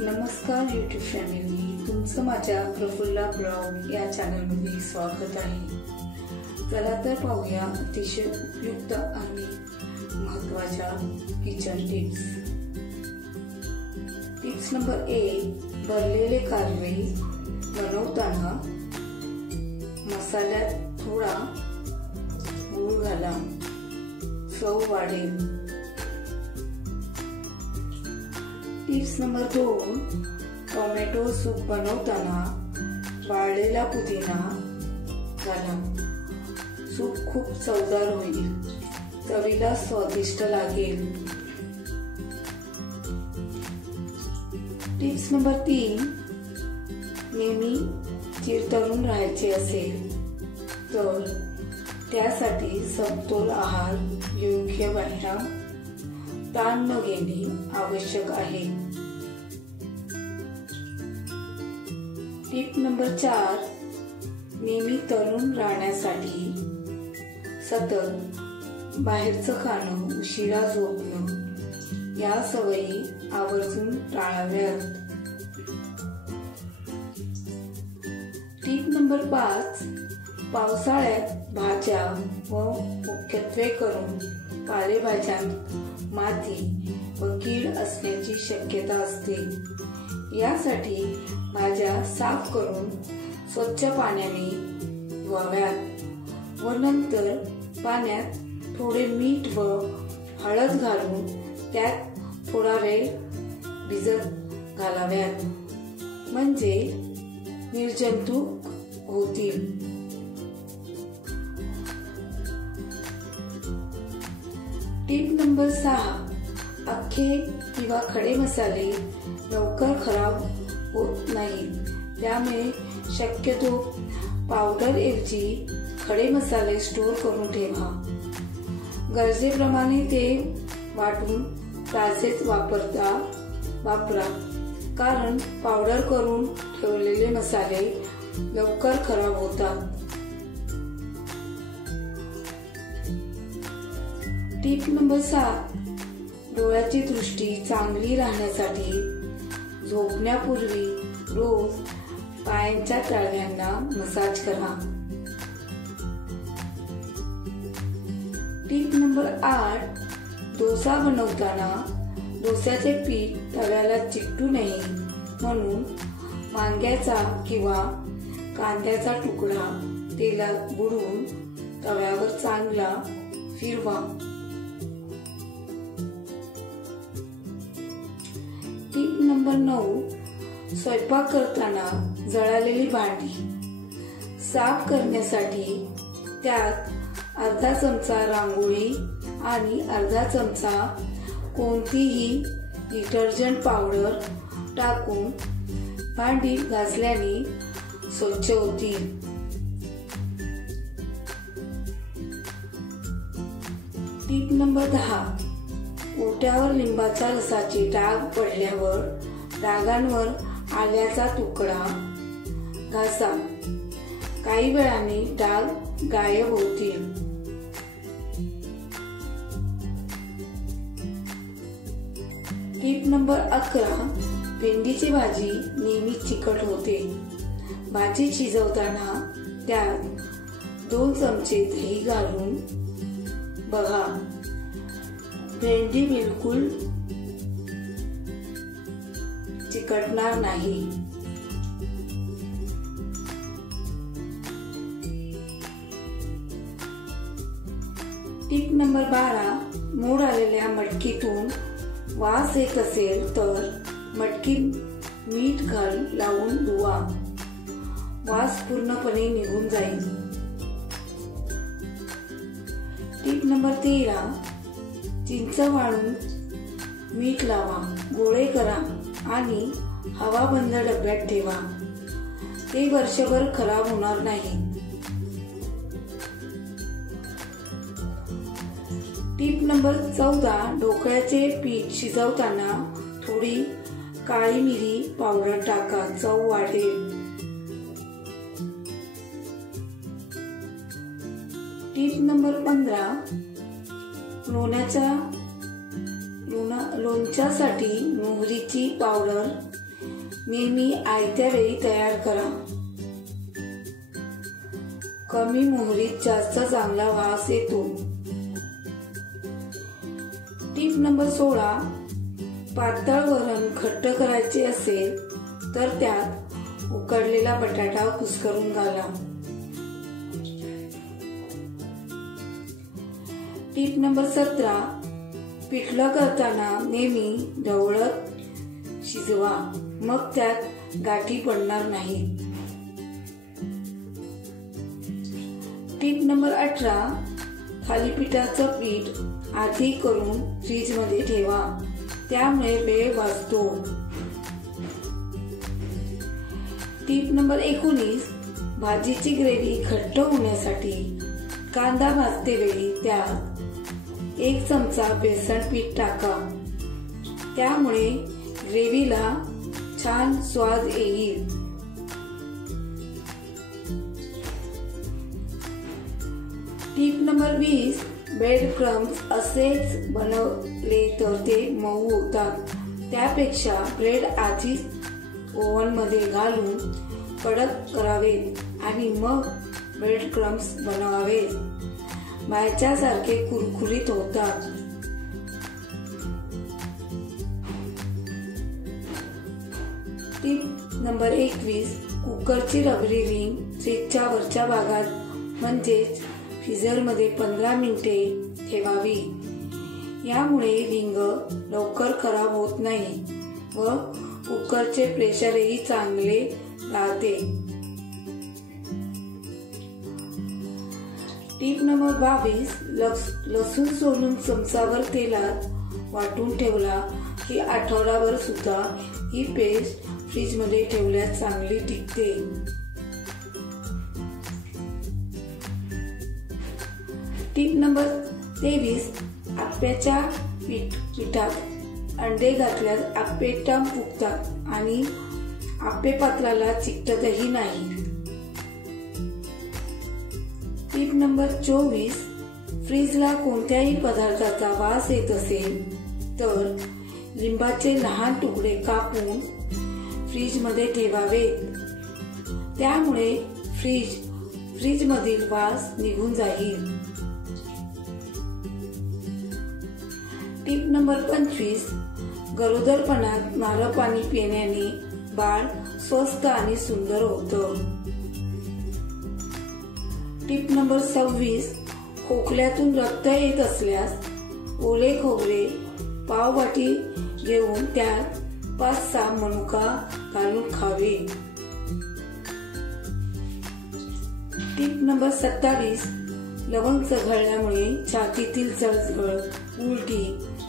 नमस्कार YouTube family, तुमचं माझ्या प्रफुल्ला ब्लॉग या चॅनलमध्ये स्वागत आहे। चला तर पाहूया अतिशय उपयुक्त आणि महत्त्वाच्या किचन टिप्स। टिप्स नंबर 1, भरलेले कारले बनवताना मसाल्यात थोडा गूळ घाला, चव वाढेल। टिप्स नंबर 2, टोमॅटो सूप बनवताना वाळलेला पुदिना घाला, सूप खूप चवदार होईल, चवीला स्वादिष्ट लागेल। टिप्स नंबर 3, नेहमी चिरतरून राहायचे असेल तर त्यासाठी समतोल आहार, योग्य व्यायाम, ताण न घेणे आवश्यक आहे। टिप नंबर 4, नेहमी तरुण राहण्यासाठी सतत बाहेरचं खाणं, उशिरा झोपणं या सवयी आवर्जून टाळाव्यात। टिप नंबर 5, पावसाळ्यात भाज्या व मुख्यत्वे करून पालेभाज्यांत माती व कीड असण्याची शक्यता असते। यासाठी भाज्या साफ करून स्वच्छ पाण्याने धुवाव्यात व नंतर पाण्यात थोडे मीठ व हळद घालून त्यात थोडा वेळ भिजत घालाव्यात, म्हणजे निर्जंतुक होतील। टिप नंबर 6, अख्खे किंवा खडे मसाले लवकर खराब होत नाहीत, त्यामुळे शक्यतो पावडर ऐवजी खडे मसाले स्टोर करून ठेवा। गरजेप्रमाणे ते वाटून ताजेच वापरा, कारण पावडर करून ठेवलेले मसाले लवकर खराब होतात। टिप नंबर 7, डोळ्याची दृष्टी चांगली राहण्यासाठी झोपण्यापूर्वी रोज पायांच्या तळव्यांना मसाज करा। टिप नंबर 8, डोसा बनवताना डोस्याचे पीठ तव्याला चिकटू नये म्हणून वांग्याचा किंवा कांद्याचा तुकडा तेलात बुडवून तव्यावर चांगला फिरवा। टिप नंबर 9, स्वयंपाक करताना जळालेली भांडी साफ करण्यासाठी त्यात अर्धा चमचा रांगोळी आणि अर्धा चमचा कोणतीही डिटर्जंट पावडर टाकून भांडी घासल्याने स्वच्छ होतील। टिप नंबर 10, ओट्यावर लिंबाच्या रसाचे डाग पडल्यावर डागांवर आल्याचा तुकडा घासा, काही वेळाने डाग गायब होतील। टिप नंबर 11, भेंडीची भाजी नेहमी चिकट होते, भाजी शिजवताना त्यात 2 चमचे दही घालून बघा, भेंडी बिलकुल चिकटणार नाही। टिप नंबर 12, मोड आलेल्या मटकीतून वास येत असेल तर मटकीत मीठ लावून धुवा, वास पूर्णपणे निघून जाईल। टिप नंबर 13, चिंच वाळून मीठ लावा, गोळे करा आणि हवाबंद डब्यात ठेवा, ते वर्षभर खराब होणार नाही। टिप नंबर 14, ढोकळ्याचे पीठ शिजवताना थोडी काळी मिरी पावडर टाका, चव वाढेल। टिप नंबर 15, लोणच्यासाठी मोहरीची पावडर नेहमी आयत्या वेळी तयार करा. कमी मोहरीत जास्त चांगला वास येतो. Tip number 16. पातळ वरण घट्ट करायचे असेल तर त्यात उकडलेला बटाटा कुस्करून घाला. Tip number 17. पिठलं करताना नेहमी ढवळत शिजवा, मग त्यात गाठी पडणार नाहीत. Tip number 18. थालीपीठाचं पीठ आधी करून फ्रीज मध्ये ठेवा, त्यामुळे वेळ वाचतो. Tip number 19. भाजीची ग्रेव्ही घट्ट होण्यासाठी कांदा भाजते वेळी त्यात 1 चमचा बेसन पीठ टाका, त्यामुळे ग्रेव्हीला छान स्वाद येईल. Tip number 20. ब्रेड क्रम्स असेच बनवले तर ते मऊ होतात, त्यापेक्षा ब्रेड आधीच ओव्हन मध्ये घालून कडक करावेत आणि मग ब्रेड क्रम्स बनवावेत. बाहेरच्या सारखे कुरकुरीत होतात. Tip number 21. कुकरची रबरी रिंग फ्रीजच्या वरच्या भागात म्हणजेच फ्रीझर मध्ये 15 मिनिटे ठेवावी. यामुळे रिंग लवकर खराब होत नाही व कुकरचे प्रेशरही चांगले राहते. Tip number 22. लसूण सोलून चमचाभर तेलात वाटून ठेवला की आठवडाभर सुद्धा ही पेस्ट फ्रीज मध्ये ठेवल्यास चांगली टिकते. Tip number 23. आप्याच्या पिठात अंडे घातल्यास आप्पे टम फुगतात आणि आप्पे पात्राला चिकटतही नाही. Tip number 24. फ्रीजला कोणत्याही पदार्थाचा वास येत असेल तर लिंबाचे लहान तुकडे कापून फ्रीज मध्ये ठेवावेत, त्यामुळे फ्रीज मधील वास निघून जाईल. Tip number 25. गरोदरपणात नारळ पाणी पिण्याने बाळ स्वस्थ आणि सुंदर होतं. Tip number 26. खोकल्यातून रक्त येत असल्यास ओले खोबरे पाववाटी घेऊन त्यात 5-6 मनुका घालून खावे. Tip number 27. लवंग चघळल्यामुळे छातीतील जळजळ, उलटी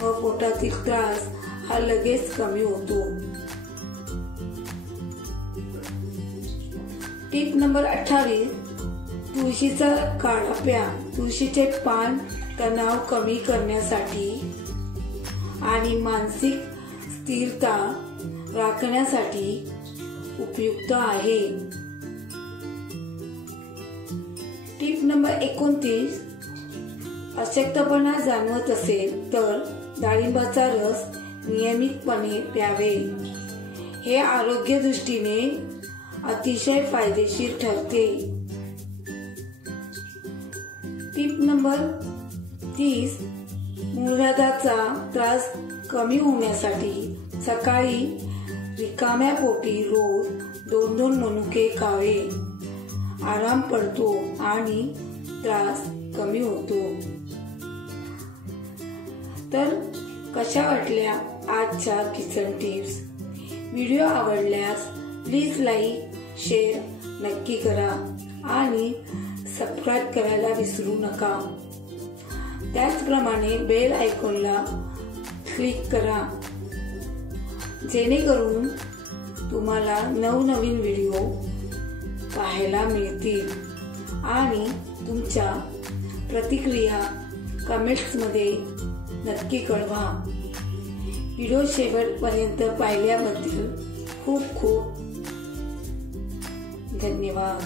व पोटातील त्रास हा लगेच कमी होतो. Tip number 28. तुळशीचा काढा प्या. तुळशीचे पान तणाव कमी करण्यासाठी आणि मानसिक स्थिरता राखण्यासाठी उपयुक्त आहे. Tip number 29. अशक्तपणा जाणवत असेल तर डाळिंबाचा रस नियमितपणे प्यावे. हे आरोग्य दृष्टीने अतिशय फायदेशीर ठरते. Tip number 30. मूळव्याधाचा त्रास कमी होण्यासाठी सकाळी रिकाम्या पोटी रोज 2-2 मनुके खावे. आराम पडतो आणि त्रास कमी होतो. तर कशा वाटल्या आजच्या किचन टिप्स? व्हिडिओ आवडल्यास प्लीज लाईक शेअर नक्की करा आणि सबस्क्राईब करायला विसरू नका. त्याचप्रमाणे बेल आयकॉनला क्लिक करा जेणेकरून तुम्हाला नवनवीन व्हिडिओ पाहायला मिळतील आणि तुमच्या प्रतिक्रिया कमेंट्स मध्ये नक्की कळवा. व्हिडिओ शेवटपर्यंत पाहिल्याबद्दल खूप खूप धन्यवाद.